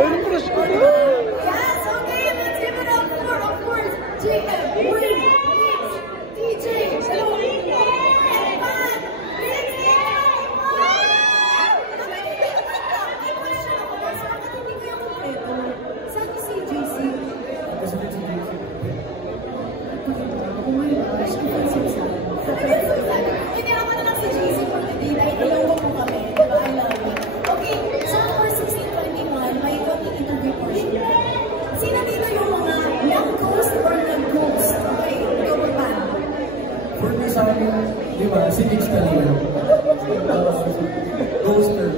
Yes, okay, let's give it up for, of course, JM, Wayne, Mix, DJ, Joe, and Pan. May question ako, guys. Bakit hindi kayo kumpleto? Saan si JC? Kasi si JC. Oh my gosh, ang pansin-san. Hindi ako na lang si JC for today dahil dalawa po kami. Diba? I love you. Okay, so for 1621, may konting interview portion. Sino dito yung mga nag-ghost or nag-ghost? Okay, ikaw ba ba? For me sa akin, di ba, si Mix talaga. Ghoster.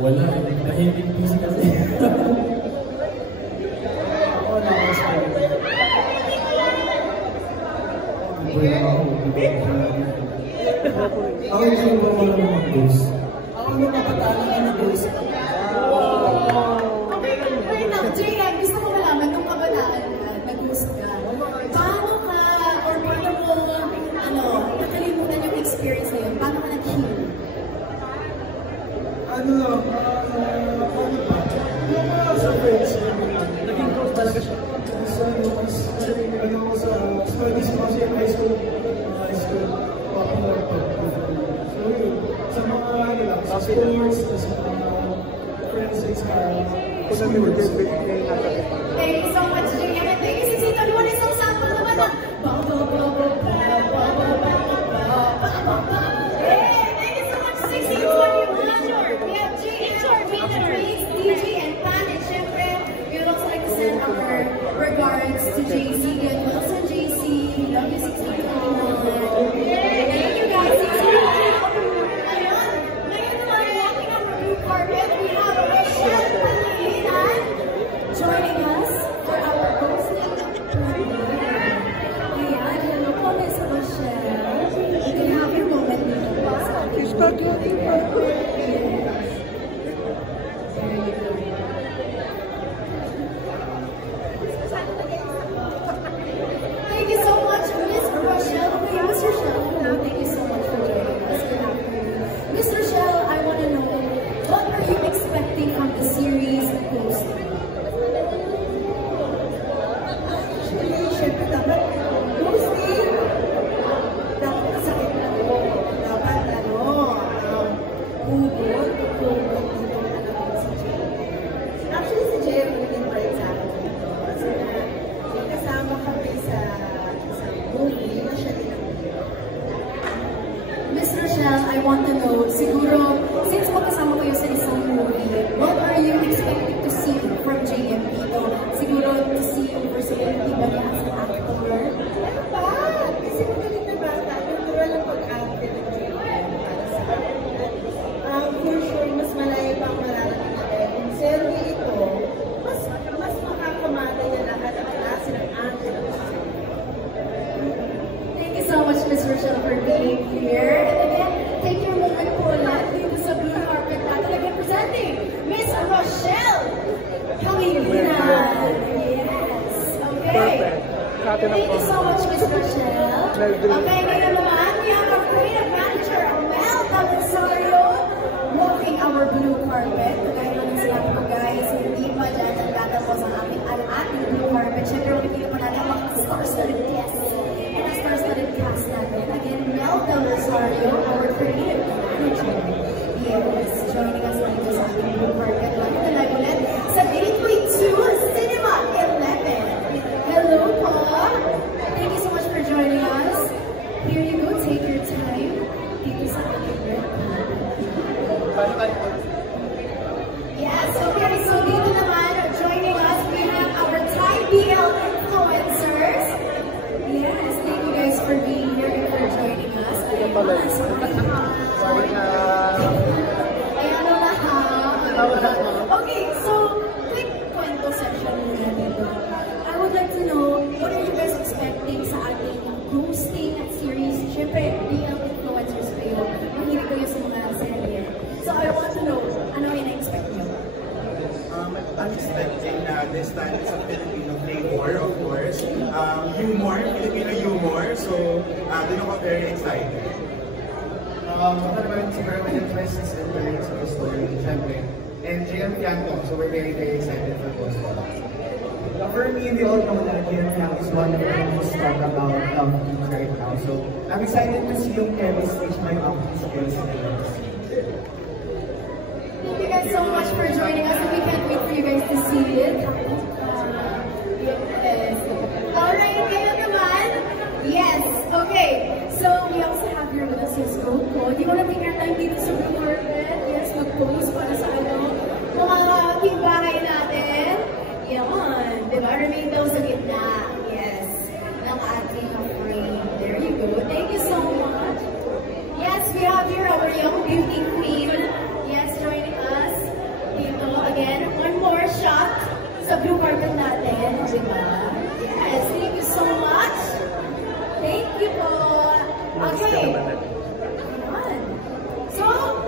Wala, nahimik busy kasi. Ako na ako sa akin. Ako yung ba wala namang ghost? Ako yung kapatalan na nag-ghost. Wait lang, JM, gusto ko malaman kung kabataan ka, nag-ghost ka. Paano ka, or paano mo, nakalimutan yung experience na yun? Paano ka nag-heal? Ano ba? Yung mga sa friends, naging ghost talaga siya. Sa high school, popular so yun, sa mga sa sports, sa friends, Thank you so much, JM. And thank you, Sisito. Ano na isang sample naman na thank you so much, 1621. We have JM, Mina, Reese, DJ, and Pan. And syempre, we would also like to send our regards to JC. Get well soon, JC. Love you, 1621. Thank you, guys. Ayun, ngayon naman, walking on the blue carpet, we have Rochelle Palinan joining us for our hosting. Ayan, hello po, Miss Rochelle. You can have your moment dito po sa ating Thank you so much, Miss Rochelle. Okay, Miss Rochelle, hello. Thank you so much for joining us. Good afternoon. Miss Rochelle, I want to know, what are you expecting from the series Ghost? Actually, syempre dapat ghosting. Dapat masakit na mo. Dapat hugod kung magtutulungan si Jay. Actually, si Jay ang nag-invite sa akin. Kasi may kasama kami sa movie na siya din. Miss Rochelle, I want to know, siguro, since magkasama kayo sa isang movie, what are you expecting to see from JM dito? Siguro, to see yung personality ba niya as an actor? Ano ba? Kasi magaling na bata. Natural ang pag-acting ng Jay. Para sa akin. For sure, mas malayo pa ang mararating natin. Kung serye ito, mas makakamata niya lahat ang klase ng acting ng Jay. Thank you so much, Miss Rochelle, for being here. And again, take your moment po ulit dito sa blue carpet natin. Again, presenting Miss Rochelle Palinan. Yes. Okay. Thank you so much, Miss Rochelle. Okay, ngayon naman, we have our creative manager, Mel Cavasario, walking our blue carpet. Kagaya naman sinabi ko, guys, hindi pa dyan ang tatapos ang ating blue carpet. Siyempre, makikita pa natin ang mga star-studded guests. And ang star-studded cast natin. Again, Mel Cavasario, our creative manager. Yes, joining us dito sa ating blue carpet. Live na live ulit sa Gateway 2 Cinema 11. Hello po! Thank you so much for joining us. Here you go, take your time. Dito sa ating red carpet. Yes, okay, so dito naman, joining us, we have our Thai BL influencers. Yes, thank you guys for being here and for joining us. Ayan na lahat. Okay, so, quick kwento session muna dito. I would like to know, what are you guys expecting sa ating ghosting at series? Siyempre, BL influencers kayo. Mahilig kayo sa mga serye. So, I want to know, ano ina-expect nyo? I'm expecting this time it's a Filipino flavor, of course. Humor, Filipino humor. So, doon ako very excited. What naman siguro may interest in the story, syempre, and JM Fianco. So we're very, very excited for both of us. For me, we all know that JM Fianco is one of the most talk about teams right now. So I'm excited to see yung chemistry my acting skills. Thank you guys so much for joining us, and we can't wait for you guys to see it. Alright, kayo naman? Yes, okay. So, we also have here with us his goat code. Di mo na tingnan tayo dito sa blue carpet. Yes, mag-post para sa mga timbahay natin. Yan, di ba? Remain daw sa gitna. Yes, ng ating frame. There you go. Thank you so much. Yes, we have here our young beauty queen. Yes, joining us. Dito, again, one more shot sa blue carpet natin. Di ba? Yes, thank you so much. Thank you po. Okay. So,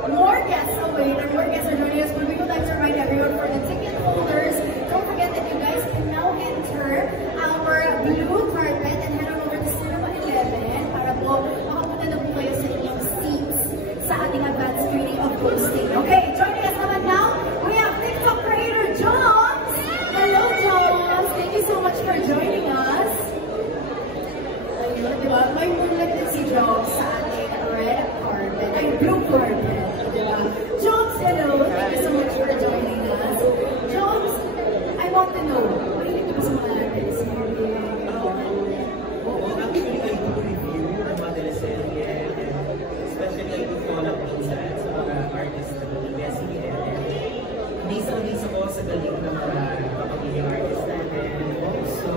more guests await, and more guests are joining us, but we would like to remind everyone for the ticket holders, don't forget that you guys can now enter our blue carpet and head on over to Cinema 11 para po makapunta na po kayo sa inyong seats sa ating advanced screening of Ghosting. Okay, joining us naman now, we have TikTok creator Jones. Hello, Jones. Thank you so much for joining us. Ayun, di ba? May moonlit din si Jones sa ating red carpet, ay blue carpet. Di ba? Jones, hello. Thank you so much for joining us. Jones, I want to know, mahilig ka ba sa mga teleserye? Actually, I do review ng mga teleserye, especially I do follow minsan sa mga artists na BSCN. Amazing ako sa galing ng mga kapamilya artists natin. Also,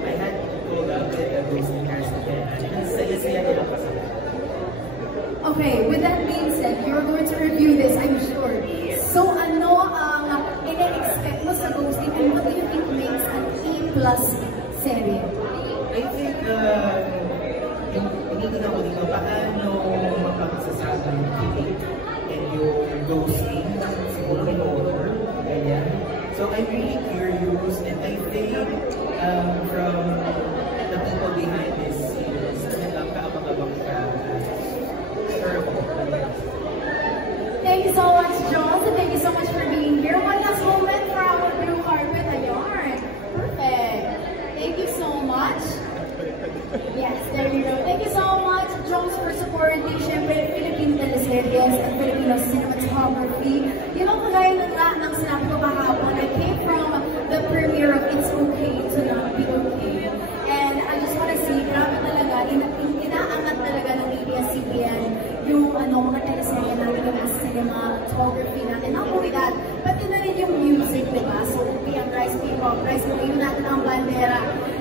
I had to call up with the Ghosting cast again. Saya-saya nila kasama. Okay, with that being said, you're going to review this, I'm sure. So, ano ang ina-expect mo sa Ghosting, and what do you think makes an E+ serye? I think, tinitingnan ko dito, paano mapagsasama yung kilig and yung ghosting, siguro in order, ganyan. So I'm really curious, and I think from the people behind this series, talagang kaabang-abang siya. Sure ako. Thank you so much, Jones, and thank you so much for being here. One last moment for our blue carpet. Ayun. Perfect. Thank you so much. Yes, there you go. Thank you so much, Jones, for supporting syempre Philippine teleseries and Filipino cinematography. You know, kagaya ng sinabi ko kahapon, I came from the premiere of It's Okay to Not Be Okay. And I just want to say, grabe talaga, inaangat talaga ng ABS-CBN yung mga teleserye natin, yung cinematography natin. Not only that, pati na rin yung music, diba? So, PM Rise, P-Pop Rise, ngayon natin ang bandera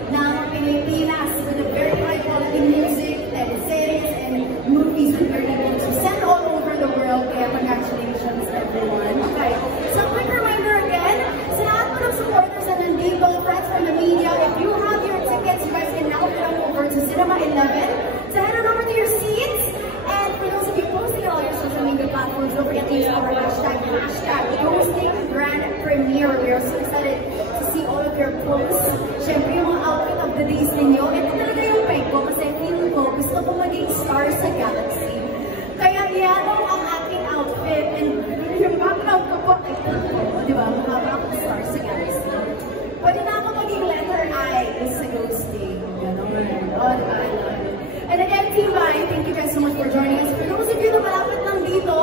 ng Pilipinas with a very high-quality music, teleseries, and movies that we're able to send all over the world. Kaya congratulations, everyone. Okay, so quick reminder again, sa lahat po ng supporters na nandito, friends from the media, if you have your tickets, you guys can now come over to Cinema 11 to head on over to your seats. And for those of you posting on all your social media platforms, don't forget to use our hashtag Ghosting Grand Premiere. We are so excited to see all of your posts. Siyempre, yung mga outfit of the days ninyo, ito talaga yung peg ko kasi feeling ko gusto ko maging star sa Galaxy. Kaya yan ang aking outfit, and yung background ko po ay ito, di ba? Mukha ba akong star sa Galaxy? Pwede na ako maging letter I sa Ghosting. Ganon. And again, Team Vine, thank you guys so much for joining us. For those of you na malapit lang dito,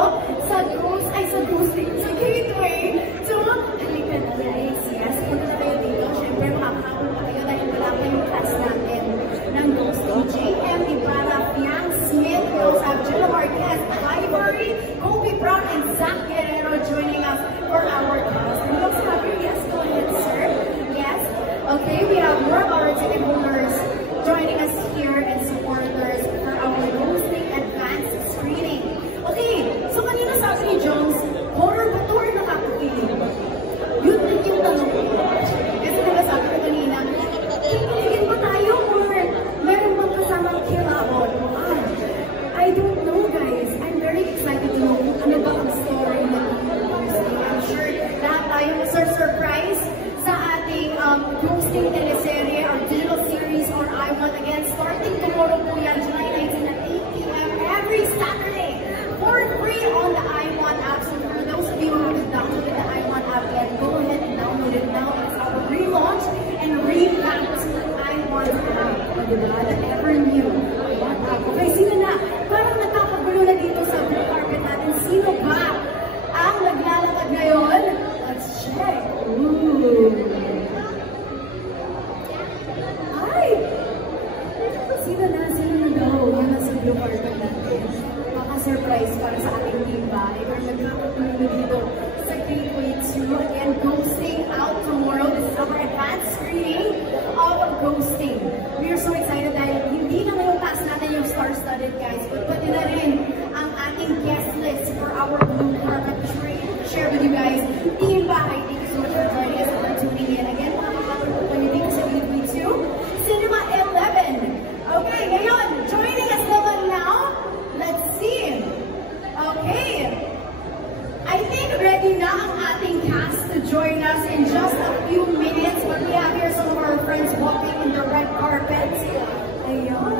sa Ghosting, sa Gateway, so, halika na guys, yes, punta na kayo dito. Siyempre, makakapon pa kayo dahil wala pa yung class natin ng Ghosting. JM, Ibarra, Fiang, Smith, we also have Gina Marquez, Ivory, Kobe Brown, and Zach Guerrero joining us for our class. And we also have your yes, go ahead, sir. Yes. Okay, we have more of our ticket holders joining us here and supporters for our Ghosting advanced screening. Okay, so kanina sabi ni Jones, horror ba ito or nakakakilig? Yun din yung tanong ko. Kasi diba sabi ko kanina, kikiligin ba tayo or meron bang kasamang kilabot? I don't know, guys. I'm very excited to know kung ano ba ang story ng Ghosting. I'm sure lahat tayo surprise sa ating Ghosting teleserye or digital series or I Want Again. Starting tomorrow po yan, July 19 at 8 p.m. every Saturday for free on the I Want app. So for those of you who Team Bahay, thank you so much for joining us and for tuning in. Again, makakapagod po kayo dito sa B2, Cinema 11. Okay, ngayon, joining us naman now, let's see. Okay, I think ready na ang ating cast to join us in just a few minutes. But we have here some of our friends walking in the red carpet. Ayun.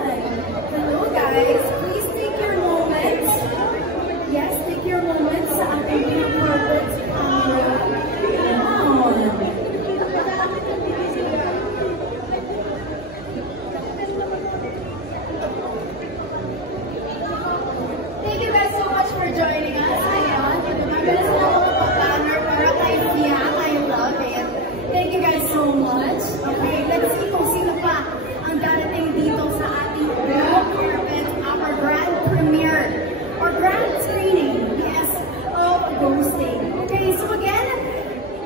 Hello guys, please take your moments. Yes, take your moments sa ating red carpet camera. Thank you guys so much for joining us. Ayun. Mabilis na ako mag-banner para kay Pia. I love it. Thank you guys so much. Okay, let's see kung sino pa ang darating dito sa ating red carpet, our grand premiere or grand screening, yes, of Ghosting. Okay, so again,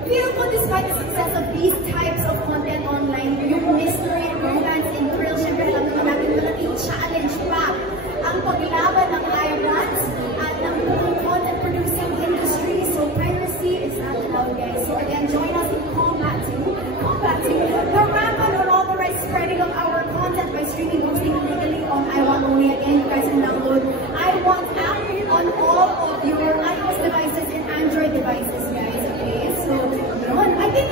feel ko despite the success of these types of content online, yung mystery, romance, and thrill, syempre alam naman natin malaking challenge pa ang paglaban ng irons at ng buong content producing industry. So piracy is not allowed, guys. So again, join us in combating the rampant unauthorized spreading of our content by streaming Ghosting legally on iWant only. Again, you guys can download iWant app on all of your iOS devices and Android devices, guys. Okay, so yun. I think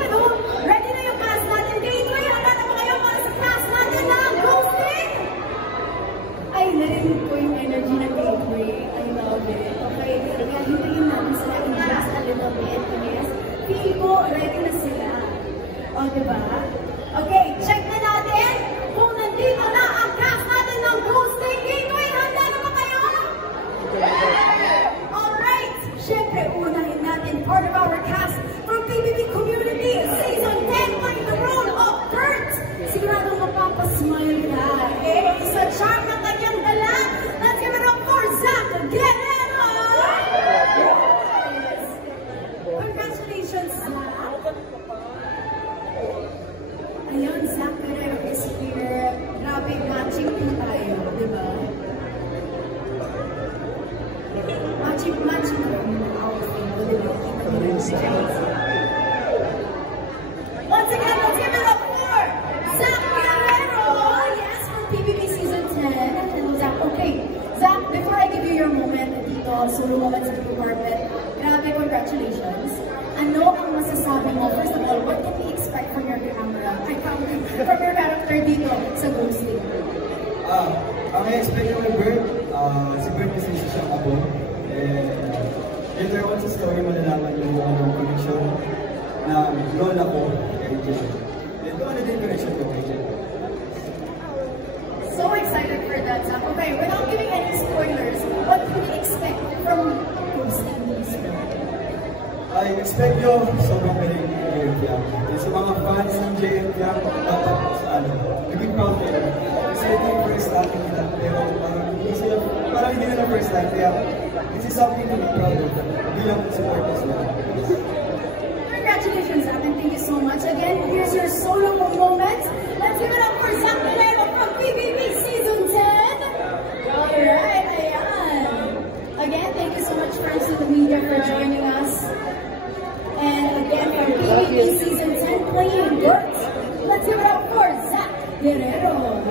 ready na yung cast natin. Gateway, handa na ba kayo para sa cast natin ng Ghosting? Ay, narinig ko yung energy ng Gateway. I love it. Okay, kaya hintayin natin sila in just a little bit. Yes, feel ko ready na sila. O, diba? Okay, check na natin kung nandito na ang cast natin ng Ghosting. Gateway, handa na ba kayo? Alright, syempre, unahin natin part of our cast from PBB Community, Season 10, playing the role of Kurt. Siguradong mapapasmile ka. Eh, sa charm na kanyang dala, let's give it up for Zach Guerrero! Yes! Congratulations, Zach! Ayun, Zach Guerrero is here. Grabe, matching po tayo, di ba? Matching po yung outfit, di ba? Once again, let's give it up for Zach Guerrero! Yes, from PBB Season 10. Hello, Zach. Okay, Zach, before I give you your moment dito, solo moment sa blue carpet, grabe, congratulations. Ano ang masasabi mo? First of all, what can we expect from your camera? From your character dito sa Ghosting? Ang i-expect ko kay Bert, si Bert kasi siyang abo. Later on sa story, malalaman yung connection na lola ko kay Jen. And doon na din connection ko kay Jen. So excited for that, Zach. Okay, without giving any spoilers, what can we expect from Ghosting? I expect nyo sobrang galing ni JFK. Sa mga fans ng JFK, dapat naging proud kayo. Kasi ito yung first acting nila, pero parang hindi nila first time. Kaya this is something to be proud of. Bilang supporters nila. Congratulations, Zach, and thank you so much. Again, here's your solo moment. Let's give it up for Zach Guerrero from PBB Season 10. Alright, ayan. Again, thank you so much, friends of the media, for joining us. And again, from PBB Season 10, playing Bert. Let's give it up for Zach Guerrero.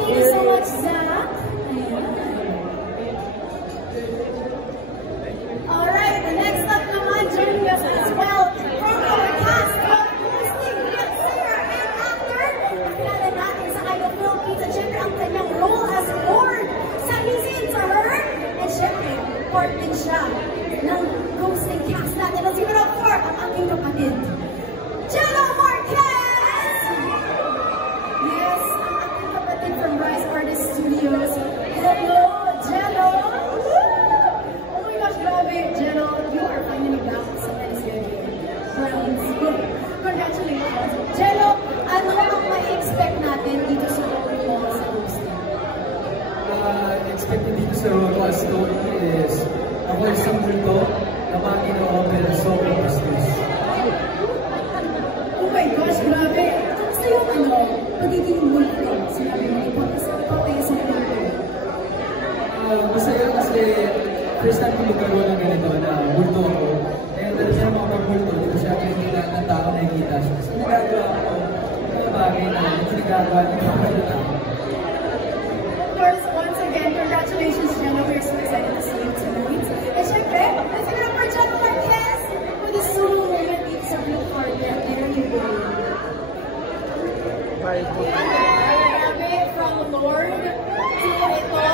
Thank you so much, Zach. Alright, the next up naman, joining us as well from our cast of Ghosting, lead singer and actor. Nakilala natin sa Idol Philippines at syempre ang kanyang role as Lord sa Easy to Her. And syempre, part din siya ng Ghosting cast natin. Let's give it up for ang aking kapatid, Jello Marquez! Yes, ang aking kapatid from Rise Artist Studios. Hello, Jello! Oh my gosh, grabe, Jello, you are finally back sa Thanksgiving. Congratulations. Jello, ano ang ma-expect natin dito sa role mo sa Ghosting? Expected dito sa role ko as Tony is ako isang multo na mag-ino-open na sobrang business. Oh my gosh, grabe. Kamusta yung pagiging multo? Sinabi mo, ipapaya sa multo. Masaya kasi first time ko magkaroon ng ganito na multo ko. And dahil siya mga pag-multo, ginagawa niyo. Of course, once again, congratulations, Jenna. We're so excited to see you tonight. And syempre, let's give it up for Jenna Marquez for the solo moment dito sa blue carpet. There you go. Grabe, from Lord to ito,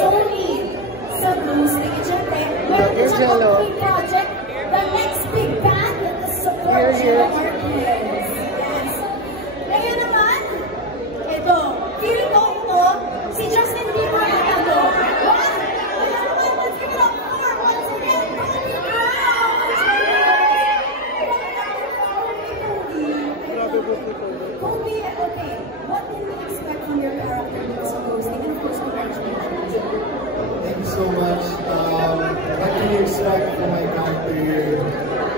Tony sa boosting. And syempre, meron din siya complete project, the next big band to support Jenna Marquez. Yes. Ngayon naman, ito, feeling ko ito, si Justin Bieber na ito. What? Ngayon naman, let's give it up for once again, Kobe Brown! Kobe, okay, what did we expect from your character because of hosting? And of course, congratulations. Thank you so much. What can you expect from my character here?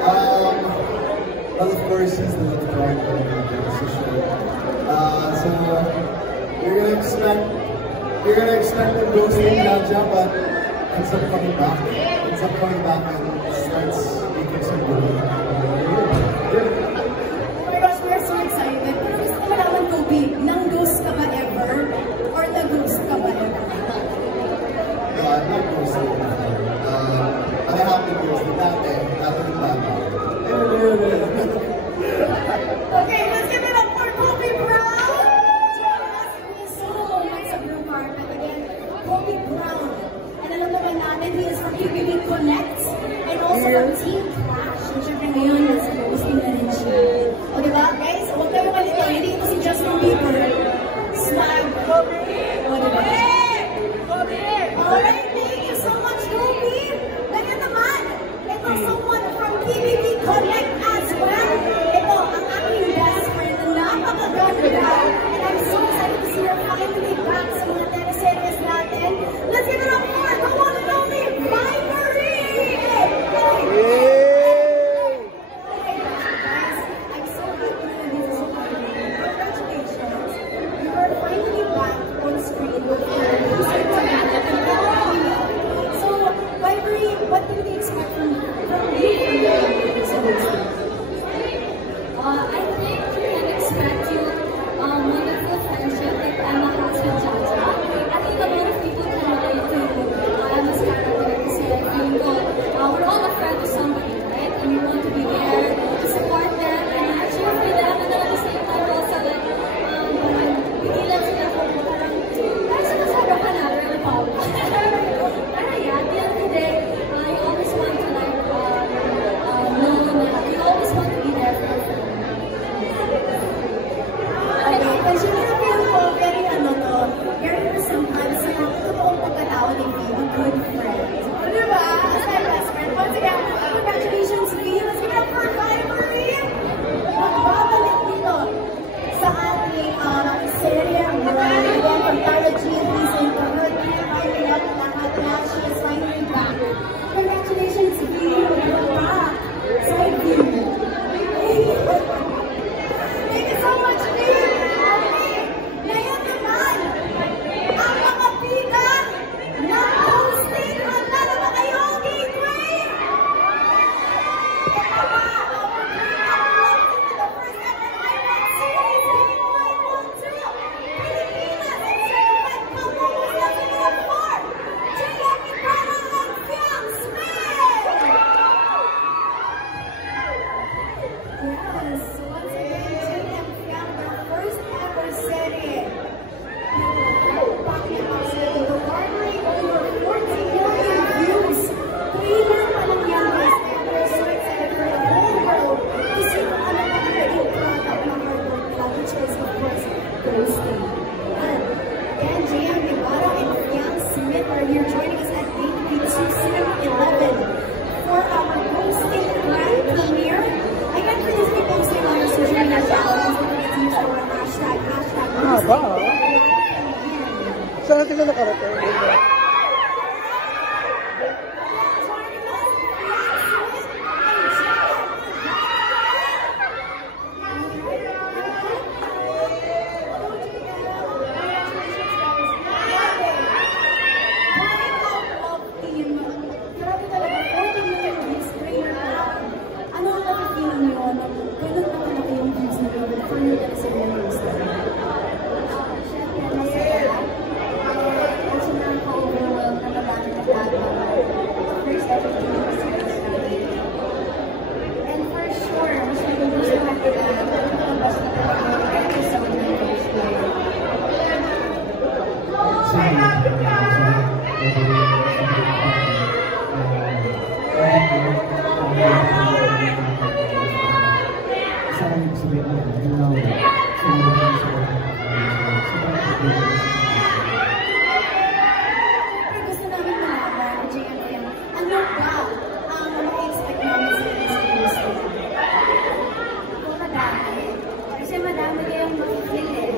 Well, of course, he's the love character of the position. So you're gonna expect him ghosting Nadja, but ends up coming back. Ends up coming back and starts making some good. Oh my gosh, we're so excited. Pero gusto ko malaman, Kobe, nang-ghost ka ba ever? Or nag-ghost ka ba ever? No, I'm not ghosting before. I have to ghost dati ng bata. Okay, let's give it up for Kobe Brown! Joining us in his solo moment sa blue carpet. Again, Kobe Brown. And alam naman natin, he is from PBB Connect and also from Team Clash. And syempre ngayon, nasa hosting na rin siya. O diba, guys? Huwag kayo malito. Hindi ito si Justin Bieber. Swag. Kobe! O diba? Alright, thank you so much, Kobe! Ngayon naman, ito someone from PBB Connect as well. Ito, ang aking best friend na napakaganda. And I'm so excited to see her finally back sa mga teleseries natin. Let's give it up for the one and only Valerie! Guys, I'm so happy to be supporting. Congratulations! You are finally back on screen with your recent So, Valerie, what do we expect from you? I think you can expect your wonderful friendship like Emma has with Jaja. I think a lot of people can relate to Emma's character kasi I feel we're all a friend to somebody, right? And we want to be there to support them and cheer for them and at the same time also like pigilan sila kung parang sinasabi ka na really power. Pero yeah, at the end of the day, you always want to like know that you always want to be there for your friend. Okay, kasi feel ko very very resemblance sa totoong pagkatao ni Phoebe, a good friend. O diba? As my best friend. Once again, congratulations to you. Let's give it up for Valerie! Magbabalik dito sa ating serye. Again, from Tara G, he's in the hood. Finally up lahat na. She is finally back. Congratulations to you. You're back. Side view. Thank you so much, Phoebe. Okay, ngayon naman, ang mga pika na hosting. Handa na ba kayo, Gateway? Ito ba, our pika welcome to the first ever IMAX series, Gateway 1-2, Pilipinas, and certified publishers. Let's give it up for J.M. Ibarra and Fiang Smith! Yes, once again, J.M. Fiang, their first ever serie. Bakit ang serie? The garnering over 40 million views. Trailer pa lang yan, guys. And we're so excited for the whole world to see kung ano ang naging product ng Hardwork Club, which is, of course, hosting. And again, J.M. Ibarra and Fiang Smith are here joining us at Gateway 2-11 for our hosting grand premiere. Again, for these people posting on our social media channels, they can use our hashtag. Saan sila nakarating? Ano ang napipili niyo? Ganun pa talaga yung views na gawin for your teleserye hosting? lumabas na talaga yung episode ng Rose Day. Gusto namin malaman, JFM, ano ba ang ma-expect namin sa Rose Day? Kung madami. Kasi madami kayong makikili.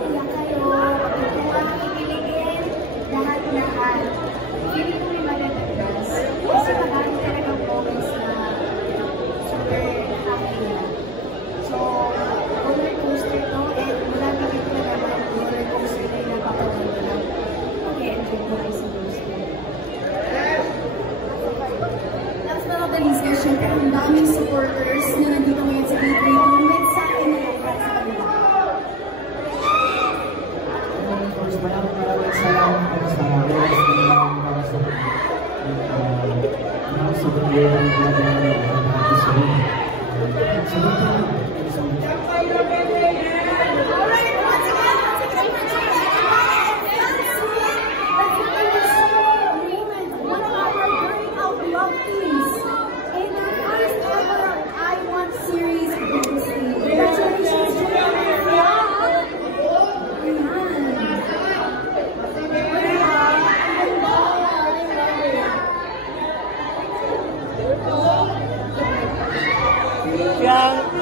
Iyak kayo, pagkukuha, kikiligin, lahat-lahat. Hindi ko may magandagdas. Kasi madami talagang moments na super happy na. So, roller coaster to, and marami dito na naman roller coaster na napapagod na. Okay-enjoy ko kayo sa Rose Day. Last but not the least, guys, syempre, ang daming supporters na nandito ngayon sa Big Break. May sa akin na lang para sa kanila. Maraming salamat po sa oras na namin para sa Alright, once again, one of our burning out love teams in the first ever I Want series previously. Congratulations, Yang